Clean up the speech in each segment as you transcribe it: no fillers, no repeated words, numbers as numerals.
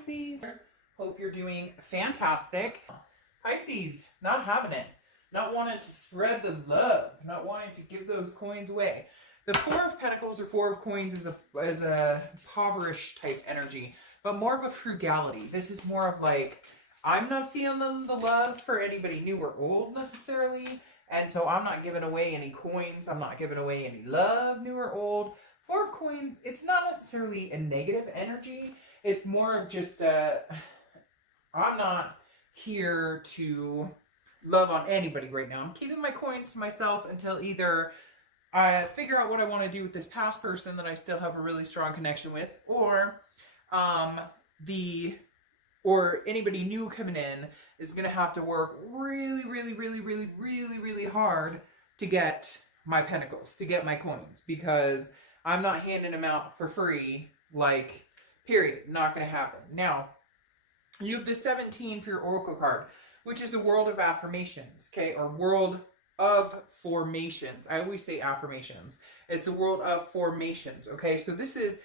Pisces. Hope you're doing fantastic. Pisces, not having it. Not wanting to spread the love. Not wanting to give those coins away. The Four of Pentacles or Four of Coins is a impoverished type energy, but more of a frugality. This is more of like, I'm not feeling the love for anybody new or old necessarily, and so I'm not giving away any coins. I'm not giving away any love, new or old. Four of Coins, it's not necessarily a negative energy. It's more of just I'm not here to love on anybody right now. I'm keeping my coins to myself until either I figure out what I want to do with this past person that I still have a really strong connection with, or anybody new coming in is going to have to work really, really, really, really, really, really hard to get my pentacles, to get my coins, because I'm not handing them out for free, like, period. Not going to happen. Now, you have the 17 for your Oracle card, which is the world of affirmations, okay, or world of formations. I always say affirmations. It's the world of formations, okay? So this is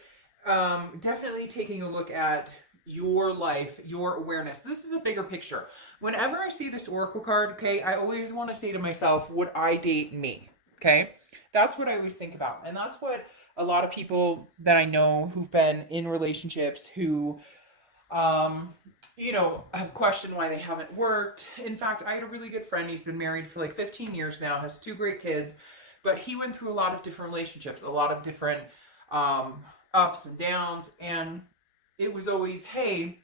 definitely taking a look at your life, your awareness. This is a bigger picture. Whenever I see this Oracle card, okay, I always want to say to myself, would I date me? Okay? That's what I always think about. And that's what a lot of people that I know who've been in relationships who, you know, have questioned why they haven't worked. In fact, I had a really good friend. He's been married for like 15 years now, has 2 great kids, but he went through a lot of different relationships, a lot of different ups and downs, and it was always, hey,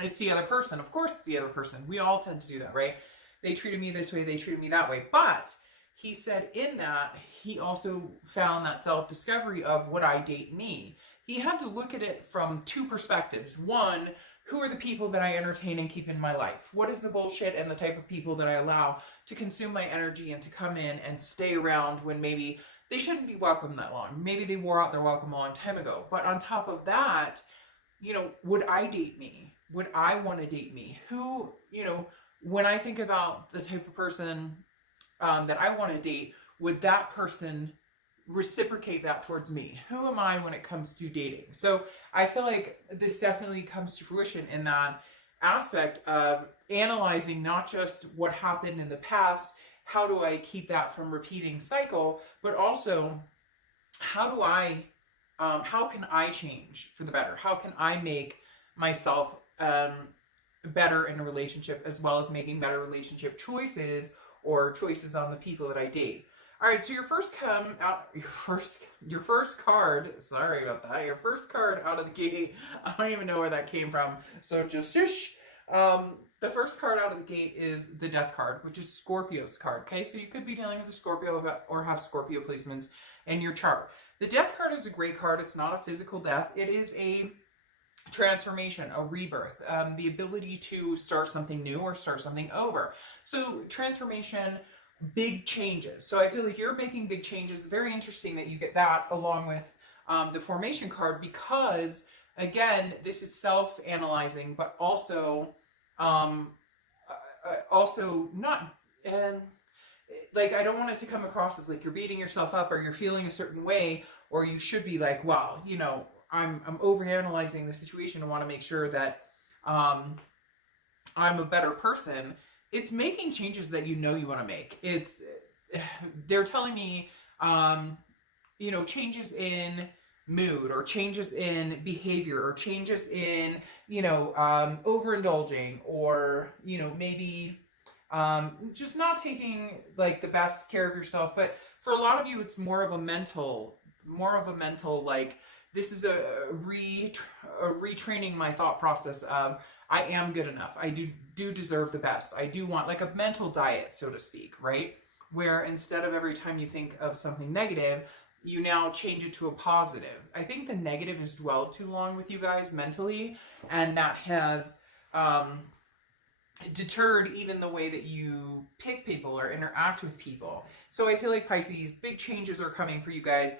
it's the other person. Of course it's the other person. We all tend to do that, right? They treated me this way, they treated me that way. But he said in that, he also found that self-discovery of, would I date me? He had to look at it from 2 perspectives. One, who are the people that I entertain and keep in my life? What is the bullshit and the type of people that I allow to consume my energy and to come in and stay around when maybe they shouldn't be welcome that long? Maybe they wore out their welcome a long time ago. But on top of that, you know, would I date me? Would I want to date me? Who, you know, when I think about the type of person that I want to date, would that person reciprocate that towards me? Who am I when it comes to dating? So I feel like this definitely comes to fruition in that aspect of analyzing not just what happened in the past, how do I keep that from repeating cycle, but also how can I change for the better? How can I make myself better in a relationship, as well as making better relationship choices or choices on the people that I date? All right, so your first card, sorry about that, your first card out of the gate, I don't even know where that came from, so just shush. The first card out of the gate is the Death card, which is Scorpio's card, okay? So you could be dealing with a Scorpio or have Scorpio placements in your chart. The Death card is a great card. It's not a physical death. It is a transformation, a rebirth, the ability to start something new or start something over. So transformation, big changes. So I feel like you're making big changes. Very interesting that you get that along with the formation card, because again, this is self-analyzing, but also not, like, I don't want it to come across as like you're beating yourself up or you're feeling a certain way, or you should be like, wow, you know, I'm overanalyzing the situation and want to make sure that I'm a better person. It's making changes that you know you want to make. They're telling me, you know, changes in mood or changes in behavior or changes in, you know, overindulging, or, you know, maybe just not taking like the best care of yourself. But for a lot of you, it's more of a mental, like, this is a retraining my thought process of, I am good enough. I do deserve the best. I do want, like, a mental diet, so to speak, right? Where instead of every time you think of something negative, you now change it to a positive. I think the negative has dwelled too long with you guys mentally, and that has deterred even the way that you pick people or interact with people. So I feel like, Pisces, big changes are coming for you guys,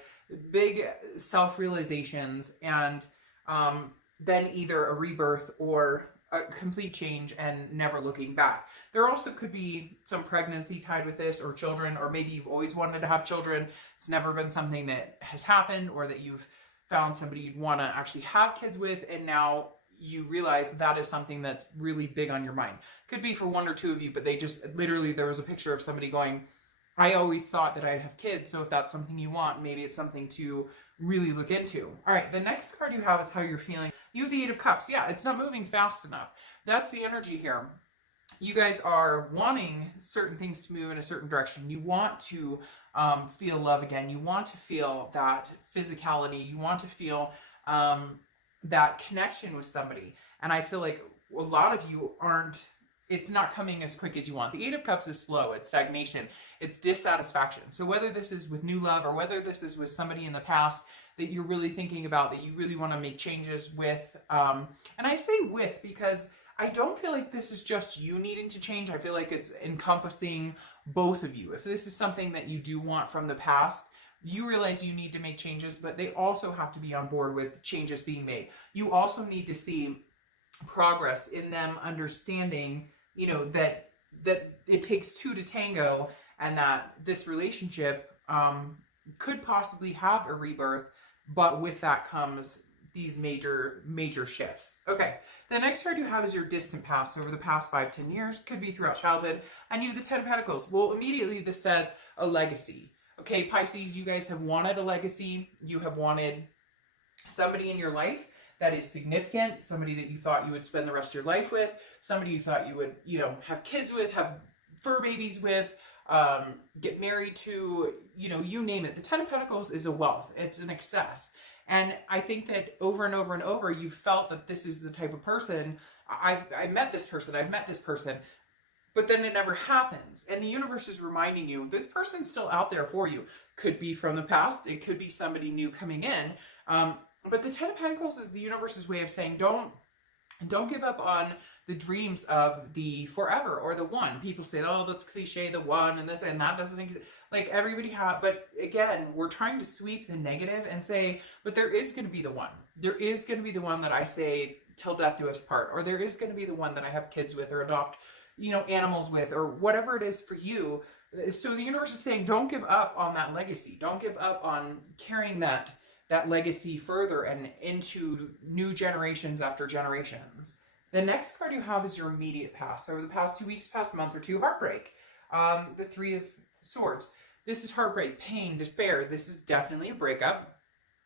big self-realizations, and then either a rebirth or a complete change and never looking back. There also could be some pregnancy tied with this, or children, or maybe you've always wanted to have children. It's never been something that has happened, or that you've found somebody you'd want to actually have kids with, and now you realize that is something that's really big on your mind. Could be for one or two of you, but they just literally, there was a picture of somebody going, I always thought that I'd have kids, so if that's something you want, maybe it's something to really look into. All right, the next card you have is how you're feeling. You have the Eight of Cups. Yeah, it's not moving fast enough. That's the energy here. You guys are wanting certain things to move in a certain direction. You want to feel love again. You want to feel that physicality. You want to feel that connection with somebody. And I feel like a lot of you aren't, it's not coming as quick as you want. The Eight of Cups is slow. It's stagnation. It's dissatisfaction. So whether this is with new love or whether this is with somebody in the past that you're really thinking about, that you really want to make changes with, and I say with because I don't feel like this is just you needing to change. I feel like it's encompassing both of you. If this is something that you do want from the past, you realize you need to make changes, but they also have to be on board with changes being made. You also need to see progress in them understanding, you know, that it takes two to tango, and that this relationship could possibly have a rebirth, but with that comes these major shifts. Okay, the next card you have is your distant past, over the past 5-10 years, could be throughout childhood, and you have the Ten of Pentacles. Well, immediately this says a legacy. Okay, Pisces, you guys have wanted a legacy. You have wanted somebody in your life that is significant, somebody that you thought you would spend the rest of your life with, somebody you thought you would, you know, have kids with, have fur babies with, get married to, you know, you name it. The Ten of Pentacles is a wealth. It's an excess. And I think that over and over and over, you felt that this is the type of person, I met this person, I've met this person, but then it never happens. And the universe is reminding you, this person's still out there for you. Could be from the past. It could be somebody new coming in. But the Ten of Pentacles is the universe's way of saying, don't give up on the dreams of the forever or the one. People say, oh, that's cliche, the one and this and that doesn't exist. Like everybody has, but again, we're trying to sweep the negative and say, but there is going to be the one. There is going to be the one that I say till death do us part, or there is going to be the one that I have kids with or adopt, you know, animals with, or whatever it is for you. So the universe is saying, don't give up on that legacy. Don't give up on carrying that legacy further and into new generations after generations. The next card you have is your immediate past. Over the past 2 weeks, past month or two, heartbreak. The Three of Swords. This is heartbreak, pain, despair. This is definitely a breakup.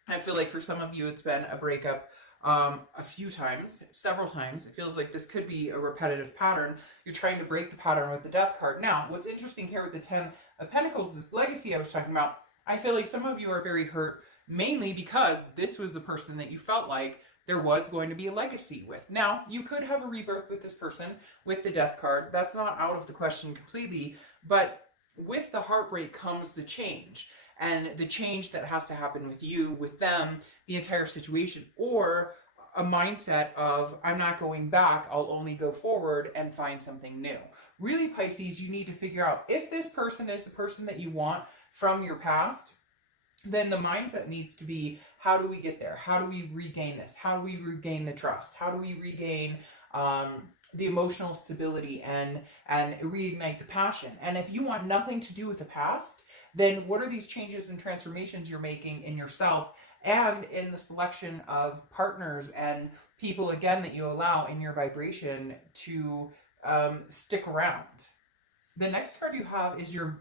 I feel like for some of you, it's been a breakup a few times, several times. It feels like this could be a repetitive pattern. You're trying to break the pattern with the Death card. Now, what's interesting here with the Ten of Pentacles, this legacy I was talking about, I feel like some of you are very hurt, mainly because this was the person that you felt like there was going to be a legacy with. Now, you could have a rebirth with this person with the Death card. That's not out of the question completely, but with the heartbreak comes the change, and the change that has to happen with you, with them, the entire situation, or a mindset of, I'm not going back, I'll only go forward and find something new. Really, Pisces, you need to figure out if this person is the person that you want from your past, then the mindset needs to be, how do we get there? How do we regain this? How do we regain the trust? How do we regain the emotional stability and reignite the passion? And if you want nothing to do with the past, then what are these changes and transformations you're making in yourself and in the selection of partners and people, again, that you allow in your vibration to stick around? The next card you have is your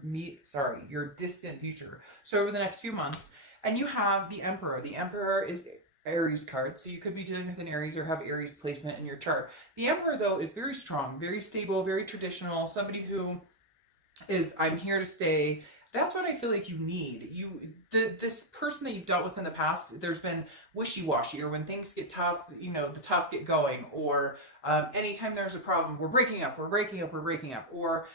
distant future. So over the next few months, and you have the Emperor. The Emperor is Aries card, so you could be dealing with an Aries or have Aries placement in your chart. The Emperor, though, is very strong, very stable, very traditional, somebody who is, I'm here to stay. That's what I feel like you need. This person that you've dealt with in the past, there's been wishy-washy, or when things get tough, you know, the tough get going, or anytime there's a problem, we're breaking up, or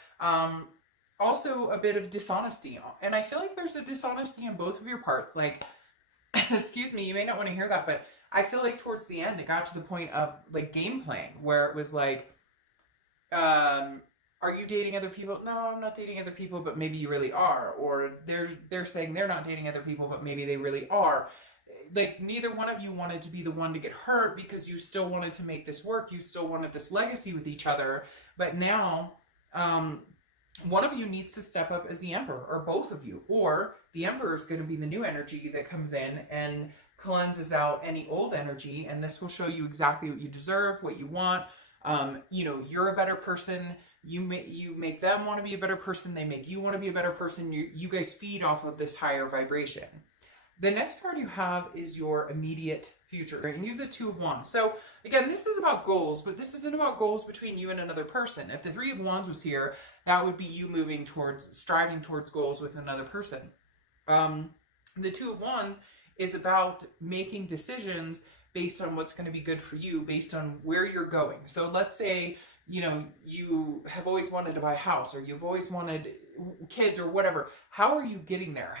also a bit of dishonesty. And I feel like there's a dishonesty on both of your parts. Like, excuse me, you may not want to hear that, but I feel like towards the end, it got to the point of like game playing, where it was like, are you dating other people? No, I'm not dating other people, but maybe you really are. Or they're saying they're not dating other people, but maybe they really are. Like, neither one of you wanted to be the one to get hurt because you still wanted to make this work. You still wanted this legacy with each other. But now, one of you needs to step up as the Emperor, or both of you. Or the Emperor is going to be the new energy that comes in and cleanses out any old energy, and this will show you exactly what you deserve, what you want. You know, you're a better person. You make them want to be a better person. They make you want to be a better person. You guys feed off of this higher vibration. The next card you have is your immediate future, and you have the Two of Wands. So again, this is about goals, but this isn't about goals between you and another person. If the Three of Wands was here, that would be you moving towards, striving towards goals with another person. The Two of Wands is about making decisions based on what's going to be good for you, based on where you're going. So let's say, you know, you have always wanted to buy a house, or you've always wanted kids, or whatever. How are you getting there?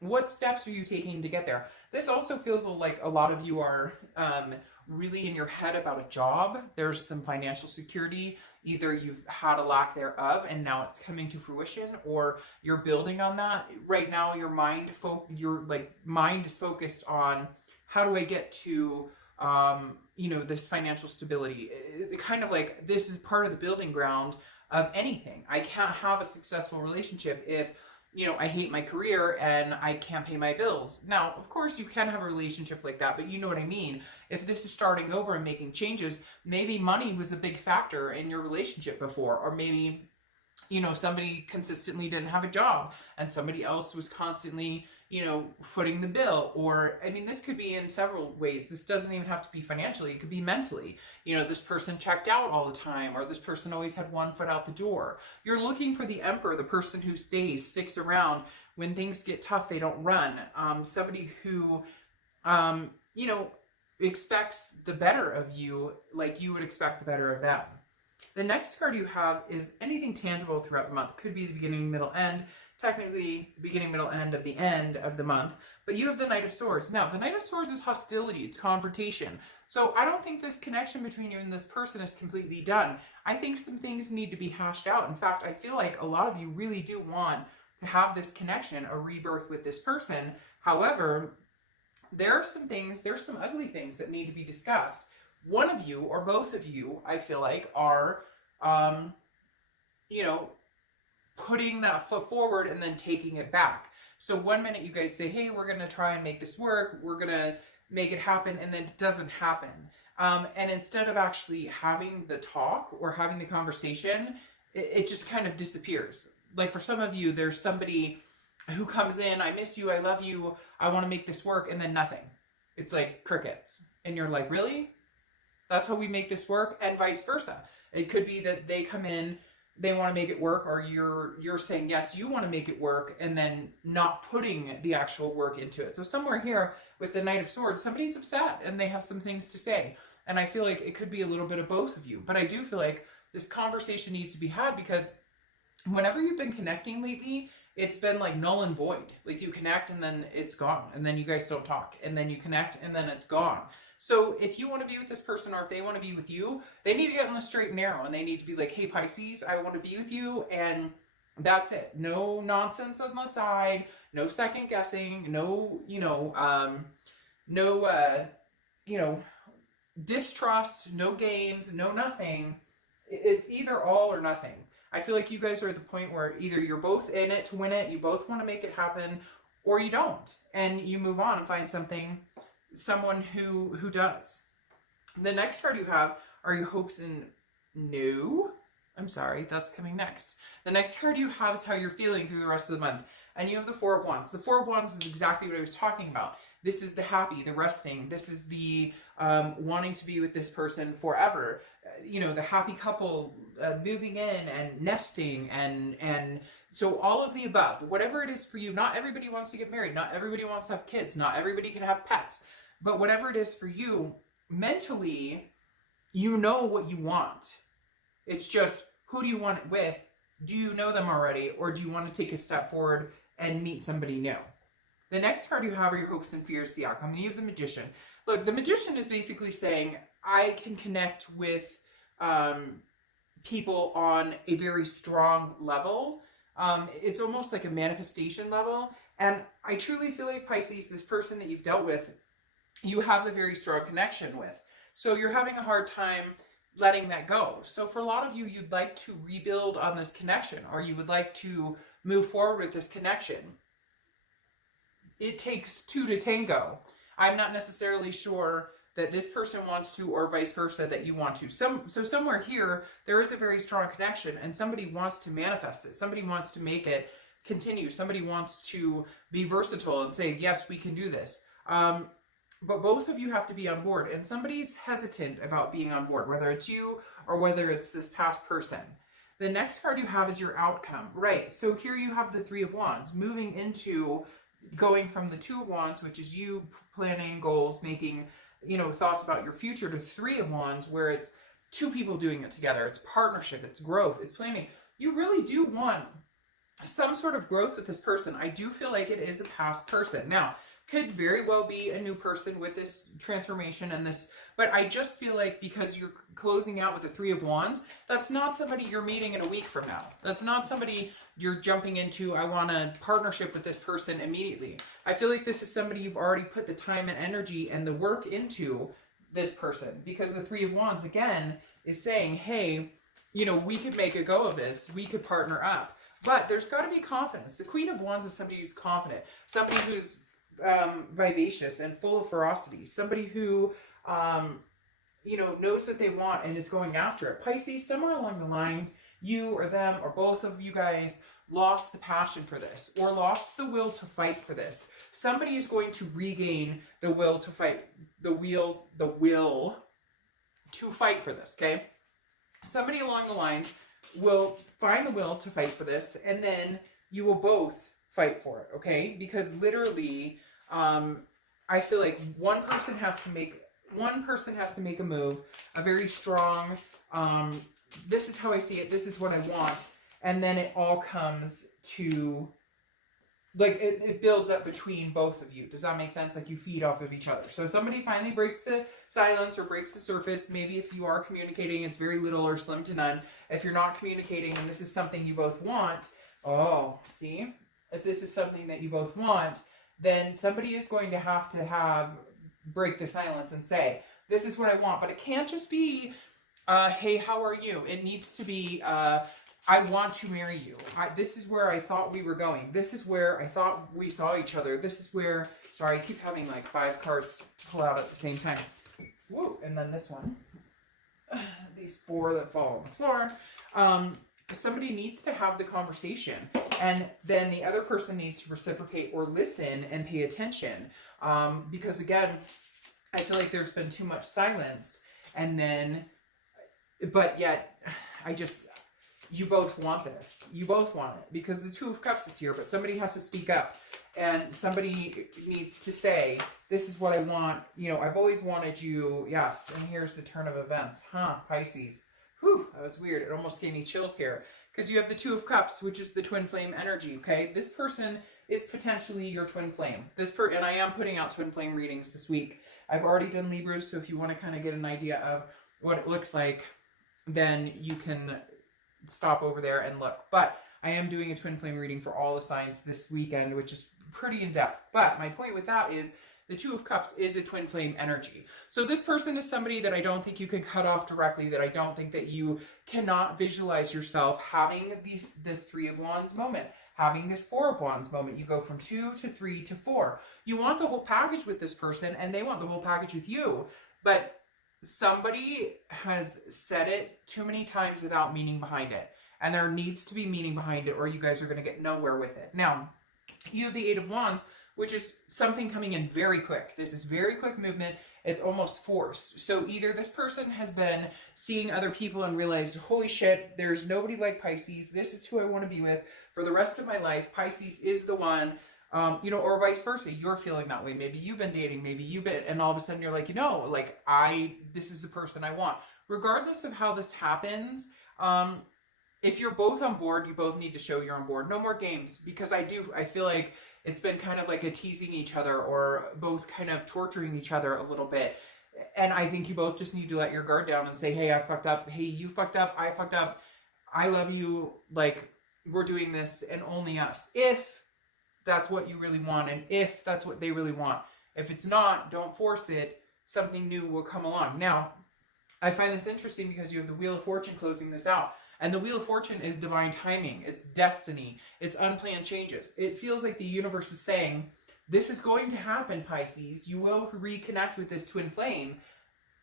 What steps are you taking to get there? This also feels like a lot of you are really in your head about a job. There's some financial security. Either you've had a lack thereof and now it's coming to fruition, or you're building on that. Right now, your mind is focused on, how do I get to you know, this financial stability? Kind of like, this is part of the building ground of anything. I can't have a successful relationship if, you know, I hate my career and I can't pay my bills. Now, of course, you can have a relationship like that, but you know what I mean. If this is starting over and making changes, maybe money was a big factor in your relationship before, or maybe, you know, somebody consistently didn't have a job and somebody else was constantly, you know, footing the bill. Or, I mean, this could be in several ways. This doesn't even have to be financially. It could be mentally. You know, this person checked out all the time, or this person always had one foot out the door. You're looking for the emperor, the person who sticks around. When things get tough, they don't run. Somebody who, you know, expects the better of you like you would expect the better of them. The next card you have is anything tangible throughout the month. Could be the beginning, middle, end. Technically, beginning, middle, end of the month. But you have the Knight of Swords. Now, the Knight of Swords is hostility. It's confrontation. So I don't think this connection between you and this person is completely done. I think some things need to be hashed out. In fact, I feel like a lot of you really do want to have this connection, a rebirth with this person. However, there are some things, there's some ugly things that need to be discussed. One of you, or both of you, I feel like, are, you know, putting that foot forward and then taking it back. So one minute you guys say, hey, we're going to try and make this work. We're going to make it happen. And then it doesn't happen. And instead of actually having the talk or having the conversation, it just kind of disappears. Like for some of you, there's somebody who comes in, I miss you, I love you, I want to make this work, and then nothing. It's like crickets. And you're like, really? That's how we make this work? And vice versa. It could be that they come in, they want to make it work, or you're saying, yes, you want to make it work, and then not putting the actual work into it. So somewhere here with the Knight of Swords, somebody's upset and they have some things to say. And I feel like it could be a little bit of both of you. But I do feel like this conversation needs to be had, because whenever you've been connecting lately, it's been like null and void. Like you connect and then it's gone. And then you guys don't talk. And then you connect and then it's gone. So if you want to be with this person, or if they want to be with you, they need to get on the straight and narrow. And they need to be like, hey, Pisces, I want to be with you. And that's it. No nonsense on the side. No second guessing. No, distrust. No games. No nothing. It's either all or nothing. I feel like you guys are at the point where either you're both in it to win it, you both want to make it happen, or you don't. And you move on and find someone who does. The next card you have are your hopes and I'm sorry, that's coming next. The next card you have is how you're feeling through the rest of the month. And you have the Four of Wands. The Four of Wands is exactly what I was talking about. This is the happy, the resting. This is the wanting to be with this person forever. The happy couple moving in and nesting and so all of the above. Whatever it is for you. Not everybody wants to get married. Not everybody wants to have kids. Not everybody can have pets. But whatever it is for you, mentally, you know what you want. It's just, who do you want it with? Do you know them already? Or do you want to take a step forward and meet somebody new? The next card you have are your hopes and fears, the outcome. You have the Magician. Look, the Magician is basically saying, I can connect with people on a very strong level. It's almost like a manifestation level. And I truly feel like, Pisces, this person that you've dealt with, you have a very strong connection with. So you're having a hard time letting that go. So for a lot of you, you'd like to rebuild on this connection, or you would like to move forward with this connection. It takes two to tango. I'm not necessarily sure that this person wants to, or vice versa, that you want to. So somewhere here, there is a very strong connection, and somebody wants to manifest it. Somebody wants to make it continue. Somebody wants to be versatile and say, yes, we can do this. But both of you have to be on board, and somebody's hesitant about being on board, whether it's you or whether it's this past person. The next card you have is your outcome, right? So here you have the Three of Wands moving into going from the Two of Wands, which is you planning goals, making, you know, thoughts about your future, to Three of Wands, where it's two people doing it together. It's partnership, it's growth, it's planning. You really do want some sort of growth with this person. I do feel like it is a past person. Now, could very well be a new person with this transformation and this, but I just feel like because you're closing out with the Three of Wands, that's not somebody you're meeting in a week from now. That's not somebody you're jumping into, I want a partnership with this person immediately. I feel like this is somebody you've already put the time and energy and the work into this person, because the Three of Wands, again, is saying, hey, you know, we could make a go of this. We could partner up. But there's got to be confidence. The Queen of Wands is somebody who's confident, somebody who's vivacious and full of ferocity, somebody who you know, knows what they want and is going after it. Pisces, somewhere along the line, you or them or both of you guys lost the passion for this, or lost the will to fight for this. Somebody is going to regain the will to fight, the will to fight for this, okay? Somebody along the line will find the will to fight for this, and then you will both fight for it, okay? Because literally, I feel like one person has to make a move, a very strong, this is how I see it, this is what I want, and then it all comes to, like, it builds up between both of you. Does that make sense? Like, you feed off of each other. So somebody finally breaks the silence or breaks the surface. Maybe if you are communicating, it's very little or slim to none. If you're not communicating and this is something you both want, oh, see? If this is something that you both want, then somebody is going to have break the silence and say, this is what I want. But it can't just be, hey, how are you? It needs to be, I want to marry you. This is where I thought we were going. This is where I thought we saw each other. This is where, sorry, I keep having like 5 cards pull out at the same time. Whoa, and then this one. These 4 that fall on the floor. Somebody needs to have the conversation, and then the other person needs to reciprocate or listen and pay attention. Because again, I feel like there's been too much silence, and then, but yet, you both want this. You both want it, because the Two of Cups is here, but somebody has to speak up, and somebody needs to say, this is what I want. You know, I've always wanted you. Yes. And here's the turn of events. Pisces. Whew, that was weird. It almost gave me chills here, because you have the Two of Cups, which is the twin flame energy, okay? This person is potentially your twin flame. And I am putting out twin flame readings this week. I've already done Libras, so if you want to kind of get an idea of what it looks like, then you can stop over there and look. But I am doing a twin flame reading for all the signs this weekend, which is pretty in-depth. But my point with that is, the Two of Cups is a twin flame energy. So this person is somebody that I don't think you can cut off directly, that I don't think that you cannot visualize yourself having this Three of Wands moment, having this Four of Wands moment. You go from 2 to 3 to 4. You want the whole package with this person, and they want the whole package with you. But somebody has said it too many times without meaning behind it. And there needs to be meaning behind it, or you guys are going to get nowhere with it. Now, you have the Eight of Wands, which is something coming in very quick. This is very quick movement. It's almost forced. So either this person has been seeing other people and realized, holy shit, there's nobody like Pisces. This is who I want to be with for the rest of my life. Pisces is the one, you know, or vice versa. You're feeling that way. Maybe you've been dating, maybe you've been, and all of a sudden you're like, you know, like this is the person I want. Regardless of how this happens, if you're both on board, you both need to show you're on board. No more games, because I feel like it's been kind of like a teasing each other, or both kind of torturing each other a little bit. And I think you both just need to let your guard down and say, hey, I fucked up. Hey, you fucked up. I fucked up. I love you. Like, we're doing this, and only us. If that's what you really want, and if that's what they really want. If it's not, don't force it. Something new will come along. Now, I find this interesting because you have the Wheel of Fortune closing this out. And the Wheel of Fortune is divine timing. It's destiny. It's unplanned changes. It feels like the universe is saying, This is going to happen, Pisces. You will reconnect with this twin flame,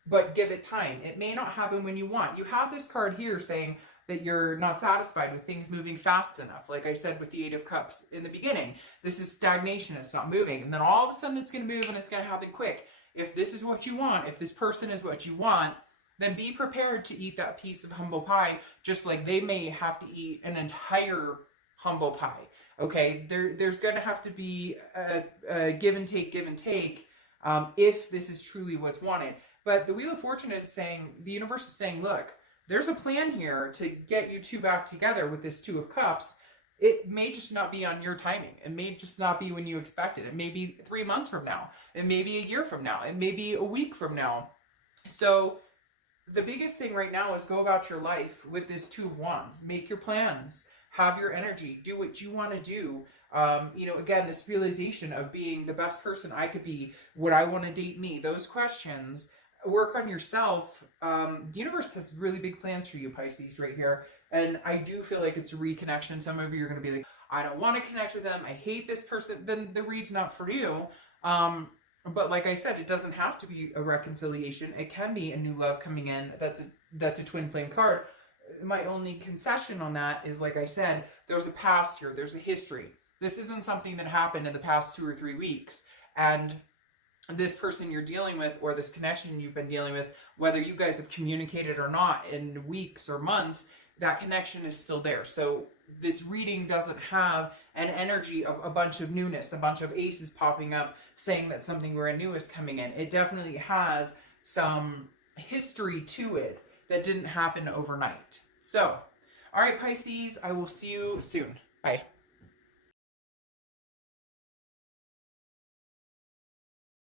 but give it time. It may not happen when you want. You have this card here saying that you're not satisfied with things moving fast enough. Like I said with the Eight of Cups in the beginning, this is stagnation. It's not moving. And then all of a sudden it's going to move and it's going to happen quick. If this is what you want, if this person is what you want, then be prepared to eat that piece of humble pie, just like they may have to eat an entire humble pie. Okay, there's going to have to be a give and take, if this is truly what's wanted. But the Wheel of Fortune is saying, the universe is saying, look, there's a plan here to get you two back together with this Two of Cups. It may just not be on your timing. It may just not be when you expect it. It may be 3 months from now. It may be a year from now. It may be a week from now. So the biggest thing right now is go about your life with this Two of Wands. Make your plans. Have your energy. Do what you want to do. Again, this realization of being the best person I could be. Would I want to date me? Those questions. Work on yourself. The universe has really big plans for you, Pisces, right here. And I do feel like it's a reconnection. Some of you are going to be like, I don't want to connect with them. I hate this person. Then the read's not for you. But like I said, it doesn't have to be a reconciliation. It can be a new love coming in. That's a twin flame card. My only concession on that is, like I said, there's a past here. There's a history. This isn't something that happened in the past 2 or 3 weeks. And this person you're dealing with, or this connection you've been dealing with, whether you guys have communicated or not in weeks or months, that connection is still there. So this reading doesn't have an energy of a bunch of newness, a bunch of aces popping up saying that something brand new is coming in. It definitely has some history to it that didn't happen overnight. So, all right, Pisces, I will see you soon. Bye.